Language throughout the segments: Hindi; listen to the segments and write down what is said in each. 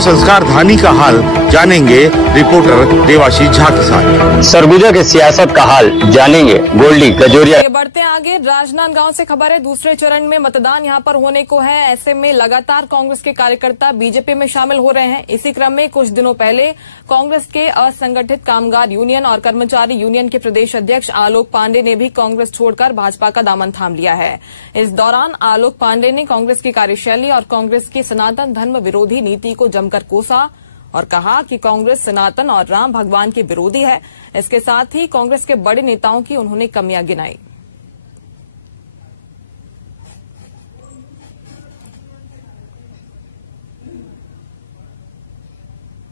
सुना संस्कार धानी का हाल, जानेंगे रिपोर्टर देवाशीष झा के साथ। सरगुजा के सियासत का हाल जानेंगे गोल्डी गजोरिया। बढ़ते आगे, राजनांदगांव से खबर है, दूसरे चरण में मतदान यहां पर होने को है। ऐसे में लगातार कांग्रेस के कार्यकर्ता बीजेपी में शामिल हो रहे हैं। इसी क्रम में कुछ दिनों पहले कांग्रेस के असंगठित कामगार यूनियन और कर्मचारी यूनियन के प्रदेश अध्यक्ष आलोक पांडे ने भी कांग्रेस छोड़कर भाजपा का दामन थाम लिया है। इस दौरान आलोक पांडे ने कांग्रेस की कार्यशैली और कांग्रेस की सनातन धर्म विरोधी नीति को जमकर कोसा और कहा कि कांग्रेस सनातन और राम भगवान के विरोधी है। इसके साथ ही कांग्रेस के बड़े नेताओं की उन्होंने कमियां गिनाई।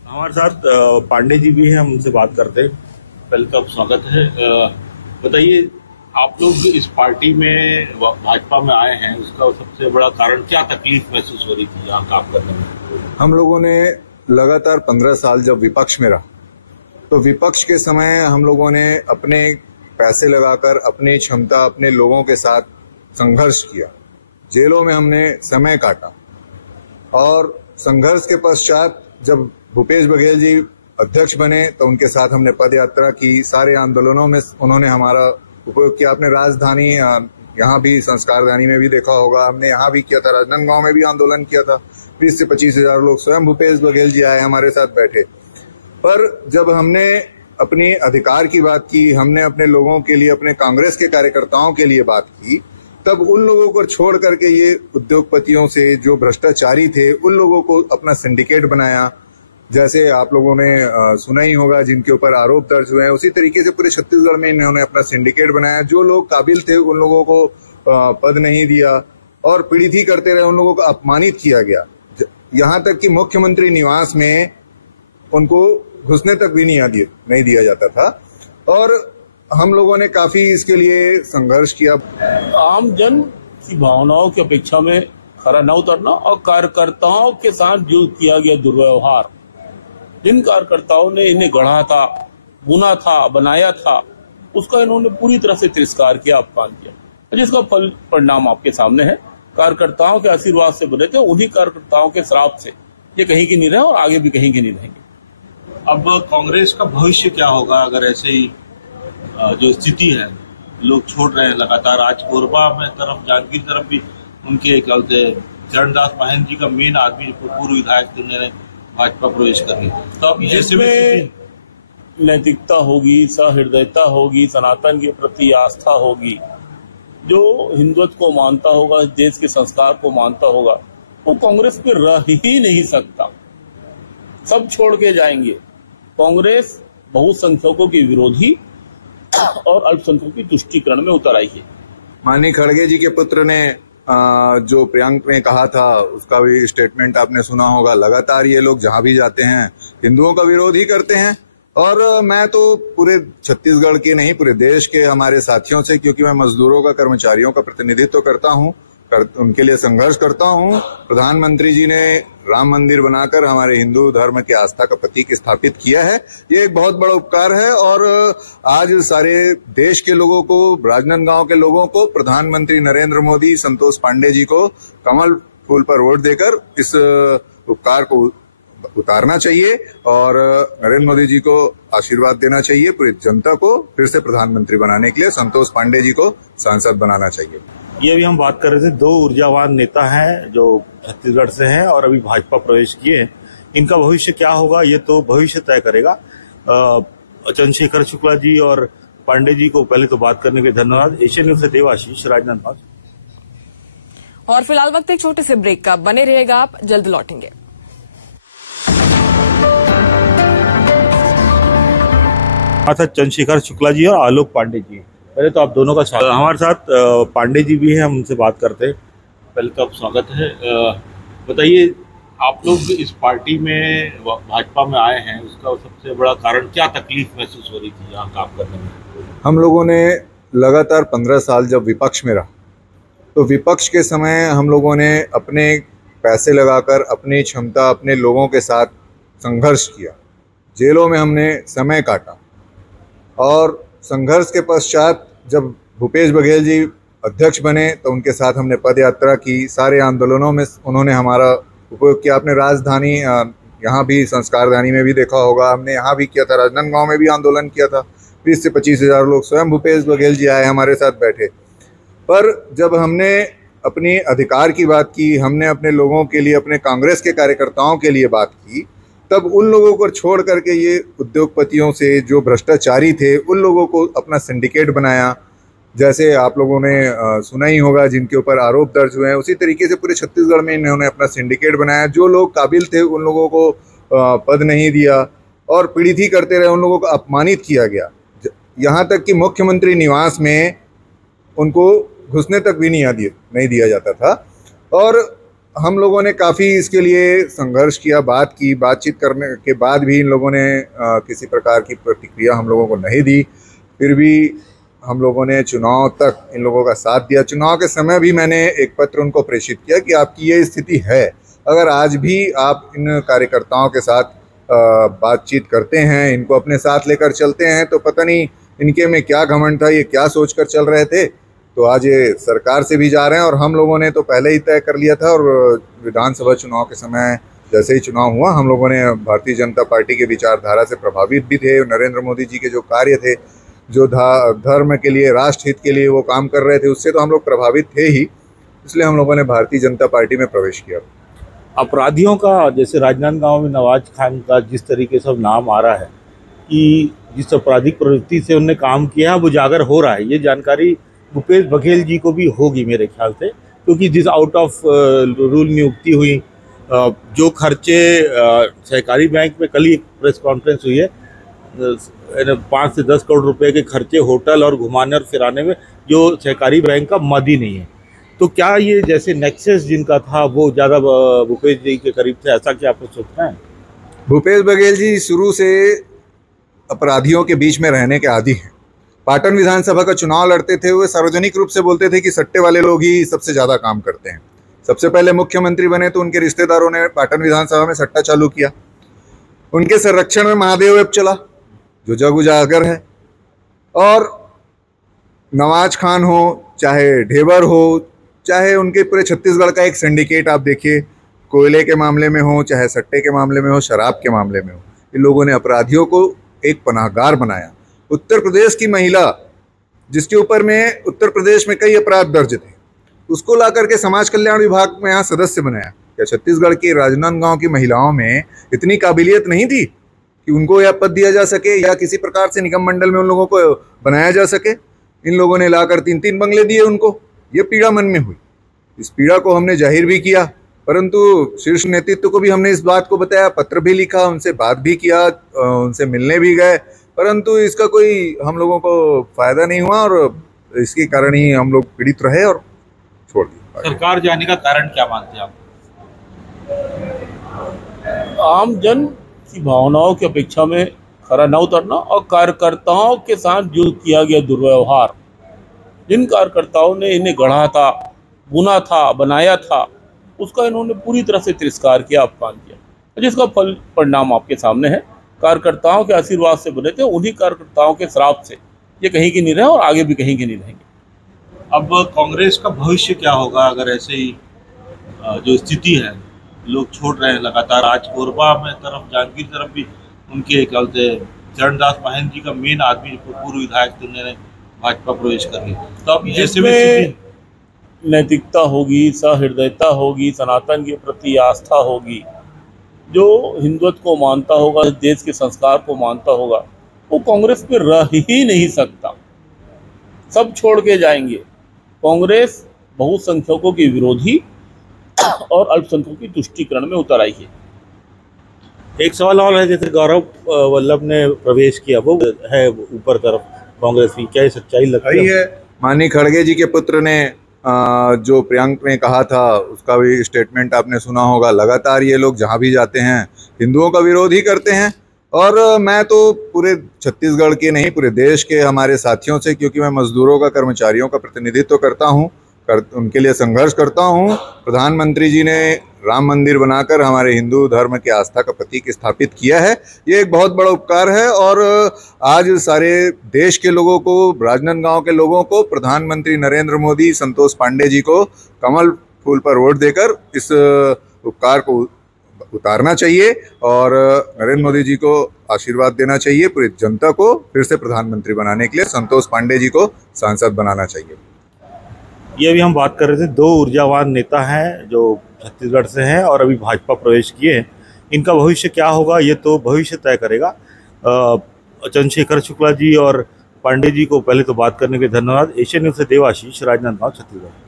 हमारे साथ पांडे जी भी हैं, हम उनसे बात करते हैं। वेलकम, स्वागत है। बताइए, आप लोग इस पार्टी में भाजपा में आए हैं, उसका सबसे बड़ा कारण क्या तकलीफ महसूस हो रही थी यहाँ काम करने में? हम लोगों ने लगातार 15 साल जब विपक्ष में रहा, तो विपक्ष के समय हम लोगों ने अपने पैसे लगाकर अपनी क्षमता अपने लोगों के साथ संघर्ष किया। जेलों में हमने समय काटा और संघर्ष के पश्चात जब भूपेश बघेल जी अध्यक्ष बने तो उनके साथ हमने पद यात्रा की। सारे आंदोलनों में उन्होंने हमारा उपयोग किया। आपने राजधानी यहाँ भी संस्कारधानी में भी देखा होगा, हमने यहाँ भी किया था, राजनांदगांव में भी आंदोलन किया था। 20 से 25 हजार लोग, स्वयं भूपेश बघेल जी आए हमारे साथ बैठे। पर जब हमने अपनी अधिकार की बात की, हमने अपने लोगों के लिए, अपने कांग्रेस के कार्यकर्ताओं के लिए बात की, तब उन लोगों को छोड़ करके ये उद्योगपतियों से जो भ्रष्टाचारी थे उन लोगों को अपना सिंडिकेट बनाया। जैसे आप लोगों ने सुना ही होगा जिनके ऊपर आरोप दर्ज हुए हैं, उसी तरीके से पूरे छत्तीसगढ़ में इन्होंने अपना सिंडिकेट बनाया। जो लोग काबिल थे उन लोगों को पद नहीं दिया और पीड़ित ही करते रहे, उन लोगों को अपमानित किया गया। यहाँ तक कि मुख्यमंत्री निवास में उनको घुसने तक भी नहीं दिया जाता था। और हम लोगों ने काफी इसके लिए संघर्ष किया। आम जन की भावनाओं की अपेक्षा में खरा न उतरना और कार्यकर्ताओं के साथ जो किया गया दुर्व्यवहार, जिन कार्यकर्ताओं ने इन्हें गढ़ा था, बुना था, बनाया था, उसका इन्होंने पूरी तरह से तिरस्कार किया, अपमान किया, जिसका फल परिणाम आपके सामने है। कार्यकर्ताओं के आशीर्वाद से बने थे, उन्हीं कार्यकर्ताओं के श्राप से ये कहीं की नहीं रहे और आगे भी कहीं की नहीं रहेंगे। अब कांग्रेस का भविष्य क्या होगा अगर ऐसे ही जो स्थिति है, लोग छोड़ रहे हैं लगातार? आज कोरबा में तरफ, जांजगीर तरफ भी उनके क्या बोलते हैं, चरणदास महंत जी का मेन आदमी पूर्व विधायक थे, उन्होंने भाजपा प्रवेश कर लिया। तो अब जिसमें नैतिकता होगी, सहृदयता होगी, सनातन के प्रति आस्था होगी, जो हिंदुत्व को मानता होगा, देश के संस्कार को मानता होगा, वो कांग्रेस में रह ही नहीं सकता। सब छोड़ के जाएंगे। कांग्रेस बहुसंख्यकों की विरोधी और अल्पसंख्यकों की तुष्टीकरण में उतर आई है। माननीय खड़गे जी के पुत्र ने जो प्रियंक ने कहा था, उसका भी स्टेटमेंट आपने सुना होगा। लगातार ये लोग जहां भी जाते हैं हिंदुओं का विरोध ही करते हैं। और मैं तो पूरे छत्तीसगढ़ के नहीं, पूरे देश के हमारे साथियों से, क्योंकि मैं मजदूरों का, कर्मचारियों का प्रतिनिधित्व करता हूं, उनके लिए संघर्ष करता हूं। प्रधानमंत्री जी ने राम मंदिर बनाकर हमारे हिंदू धर्म की आस्था का प्रतीक स्थापित किया है। ये एक बहुत बड़ा उपकार है। और आज सारे देश के लोगों को, राजनांदगांव के लोगों को प्रधानमंत्री नरेंद्र मोदी, संतोष पांडे जी को कमल फूल पर वोट देकर इस उपकार को उतारना चाहिए और नरेंद्र मोदी जी को आशीर्वाद देना चाहिए। पूरी जनता को फिर से प्रधानमंत्री बनाने के लिए संतोष पांडे जी को सांसद बनाना चाहिए। ये भी हम बात कर रहे थे, दो ऊर्जावान नेता हैं जो छत्तीसगढ़ से हैं और अभी भाजपा प्रवेश किए हैं। इनका भविष्य क्या होगा ये तो भविष्य तय करेगा। चंद्रशेखर शुक्ला जी और पांडे जी को पहले तो बात करने के लिए धन्यवाद। एशियन न्यूज से देवाशीष, राजनांदगांव। और फिलहाल वक्त एक छोटे से ब्रेक का, बने रहेगा आप, जल्द लौटेंगे। चंद्रशेखर शुक्ला जी और आलोक पांडे जी, पहले तो आप दोनों का स्वागत। हमारे साथ पांडे जी भी हैं, हम उनसे बात करते हैं। वेलकम, स्वागत है। बताइए, आप लोग इस पार्टी में भाजपा में आए हैं, उसका सबसे बड़ा कारण क्या तकलीफ महसूस हो रही थी यहाँ काम करने में? हम लोगों ने लगातार 15 साल जब विपक्ष में रहा, तो विपक्ष के समय हम लोगों ने अपने पैसे लगाकर अपनी क्षमता अपने लोगों के साथ संघर्ष किया। जेलों में हमने समय काटा और संघर्ष के पश्चात जब भूपेश बघेल जी अध्यक्ष बने तो उनके साथ हमने पद यात्रा की। सारे आंदोलनों में उन्होंने हमारा उपयोग किया। आपने राजधानी यहाँ भी संस्कारदानी में भी देखा होगा, हमने यहाँ भी किया था, राजनांदगांव में भी आंदोलन किया था। 20 से 25 हज़ार लोग, स्वयं भूपेश बघेल जी आए हमारे साथ बैठे। पर जब हमने अपनी अधिकार की बात की, हमने अपने लोगों के लिए, अपने कांग्रेस के कार्यकर्ताओं के लिए बात की, तब उन लोगों को छोड़ करके ये उद्योगपतियों से, जो भ्रष्टाचारी थे, उन लोगों को अपना सिंडिकेट बनाया। जैसे आप लोगों ने सुना ही होगा, जिनके ऊपर आरोप दर्ज हुए हैं, उसी तरीके से पूरे छत्तीसगढ़ में इन्होंने अपना सिंडिकेट बनाया। जो लोग काबिल थे उन लोगों को पद नहीं दिया और पीड़ित ही करते रहे, उन लोगों को अपमानित किया गया। यहाँ तक कि मुख्यमंत्री निवास में उनको घुसने तक भी नहीं दिया जाता था। और हम लोगों ने काफ़ी इसके लिए संघर्ष किया, बातचीत करने के बाद भी इन लोगों ने किसी प्रकार की प्रतिक्रिया हम लोगों को नहीं दी। फिर भी हम लोगों ने चुनाव तक इन लोगों का साथ दिया। चुनाव के समय भी मैंने एक पत्र उनको प्रेषित किया कि आपकी ये स्थिति है, अगर आज भी आप इन कार्यकर्ताओं के साथ बातचीत करते हैं, इनको अपने साथ लेकर चलते हैं, तो पता नहीं इनके में क्या घमंड था, ये क्या सोचकर चल रहे थे। तो आज ये सरकार से भी जा रहे हैं और हम लोगों ने तो पहले ही तय कर लिया था। और विधानसभा चुनाव के समय जैसे ही चुनाव हुआ, हम लोगों ने भारतीय जनता पार्टी के विचारधारा से प्रभावित भी थे। नरेंद्र मोदी जी के जो कार्य थे, जो धर्म के लिए, राष्ट्र हित के लिए वो काम कर रहे थे, उससे तो हम लोग प्रभावित थे ही। इसलिए हम लोगों ने भारतीय जनता पार्टी में प्रवेश किया। अपराधियों का, जैसे राजनांदगांव में नवाज खान का जिस तरीके से नाम आ रहा है कि जिस आपराधिक प्रवृत्ति से उन्होंने काम किया वो उजागर हो रहा है, ये जानकारी भूपेश बघेल जी को भी होगी मेरे ख्याल से, क्योंकि जिस आउट ऑफ रूल नियुक्ति हुई, जो खर्चे सहकारी बैंक में, कल ही प्रेस कॉन्फ्रेंस हुई है, 5 से 10 करोड़ रुपए के खर्चे होटल और घुमाने और फिराने में, जो सहकारी बैंक का मद ही नहीं है। तो क्या ये जैसे नेक्सस जिनका था वो ज़्यादा भूपेश जी के करीब थे, ऐसा क्या आपको सोचना है? भूपेश बघेल जी शुरू से अपराधियों के बीच में रहने के आदी हैं। पाटन विधानसभा का चुनाव लड़ते थे, वो सार्वजनिक रूप से बोलते थे कि सट्टे वाले लोग ही सबसे ज़्यादा काम करते हैं। सबसे पहले मुख्यमंत्री बने तो उनके रिश्तेदारों ने पाटन विधानसभा में सट्टा चालू किया। उनके संरक्षण में महादेव ऐप चला, जो जग उजागर है। और नवाज खान हो, चाहे ढेबर हो, चाहे उनके पूरे छत्तीसगढ़ का एक सिंडिकेट आप देखिए, कोयले के मामले में हो, चाहे सट्टे के मामले में हो, शराब के मामले में हो, इन लोगों ने अपराधियों को एक पनाहगार बनाया। उत्तर प्रदेश की महिला, जिसके ऊपर में उत्तर प्रदेश में कई अपराध दर्ज थे, उसको ला करके समाज कल्याण विभाग में यहाँ सदस्य बनाया। क्या छत्तीसगढ़ के राजनांदगांव की महिलाओं में इतनी काबिलियत नहीं थी कि उनको यह पद दिया जा सके या किसी प्रकार से निगम मंडल में उन लोगों को बनाया जा सके? इन लोगों ने लाकर 3-3 बंगले दिए उनको। ये पीड़ा मन में हुई। इस पीड़ा को हमने जाहिर भी किया, परंतु शीर्ष नेतृत्व को भी हमने इस बात को बताया, पत्र भी लिखा, उनसे बात भी किया, उनसे मिलने भी गए, परंतु इसका कोई हम लोगों को फायदा नहीं हुआ और इसके कारण ही हम लोग पीड़ित रहे और छोड़ दिया। सरकार जाने का कारण क्या मानते हैं आप? आम जन की भावनाओं की अपेक्षा में खरा न उतरना और कार्यकर्ताओं के साथ जो किया गया दुर्व्यवहार, जिन कार्यकर्ताओं ने इन्हें गढ़ा था, बुना था, बनाया था, उसका इन्होंने पूरी तरह से तिरस्कार किया, अपमान किया, जिसका फल परिणाम आपके सामने है। कार्यकर्ताओं के आशीर्वाद से बने थे, उन्हीं कार्यकर्ताओं के श्राप से ये कहीं की नहीं रहे और आगे भी कहीं की नहीं रहेंगे। अब कांग्रेस का भविष्य क्या होगा अगर ऐसे ही जो स्थिति है, लोग छोड़ रहे हैं लगातार? आज कोरबा में तरफ, जांजगीर तरफ भी उनके क्या बोलते हैं, चरणदास महंत जी का मेन आदमी, पूर्व विधायक, उन्होंने भाजपा प्रवेश कर लिया। तो अब ऐसे में नैतिकता होगी, सहृदयता होगी, सनातन के प्रति आस्था होगी, जो हिंदुत्व को मानता होगा, देश के संस्कार को मानता होगा, वो कांग्रेस में रह ही नहीं सकता। सब छोड़ के जाएंगे। कांग्रेस बहुसंख्यकों की विरोधी और अल्पसंख्यकों की तुष्टीकरण में उतर आई है। एक सवाल और है, जैसे गौरव वल्लभ ने प्रवेश किया, वो है ऊपर तरफ कांग्रेस की, क्या ये सच्चाई लगती है? माननीय खड़गे जी के पुत्र ने जो प्रियंक ने कहा था, उसका भी स्टेटमेंट आपने सुना होगा। लगातार ये लोग जहाँ भी जाते हैं हिंदुओं का विरोध ही करते हैं। और मैं तो पूरे छत्तीसगढ़ के नहीं, पूरे देश के हमारे साथियों से, क्योंकि मैं मजदूरों का, कर्मचारियों का प्रतिनिधित्व करता हूँ, उनके लिए संघर्ष करता हूँ। प्रधानमंत्री जी ने राम मंदिर बनाकर हमारे हिंदू धर्म की आस्था का प्रतीक स्थापित किया है। ये एक बहुत बड़ा उपकार है और आज सारे देश के लोगों को, राजनांदगांव के लोगों को, प्रधानमंत्री नरेंद्र मोदी, संतोष पांडे जी को कमल फूल पर वोट देकर इस उपकार को उतारना चाहिए और नरेंद्र मोदी जी को आशीर्वाद देना चाहिए। पूरी जनता को फिर से प्रधानमंत्री बनाने के लिए संतोष पांडे जी को सांसद बनाना चाहिए। ये अभी हम बात कर रहे थे, दो ऊर्जावान नेता हैं जो छत्तीसगढ़ से हैं और अभी भाजपा प्रवेश किए हैं। इनका भविष्य क्या होगा ये तो भविष्य तय करेगा। चंद्रशेखर शुक्ला जी और पांडे जी को पहले तो बात करने के धन्यवाद। एशियन न्यूज़ से देवाशीष, राजनांदगांव, छत्तीसगढ़।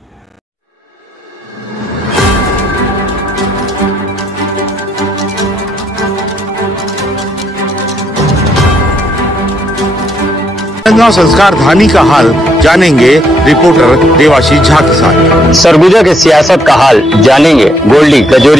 राजनांदगांव संस्कार धानी का हाल जानेंगे रिपोर्टर देवाशीष झा के साथ। सरगुजा के सियासत का हाल जानेंगे गोल्डी कजोरी।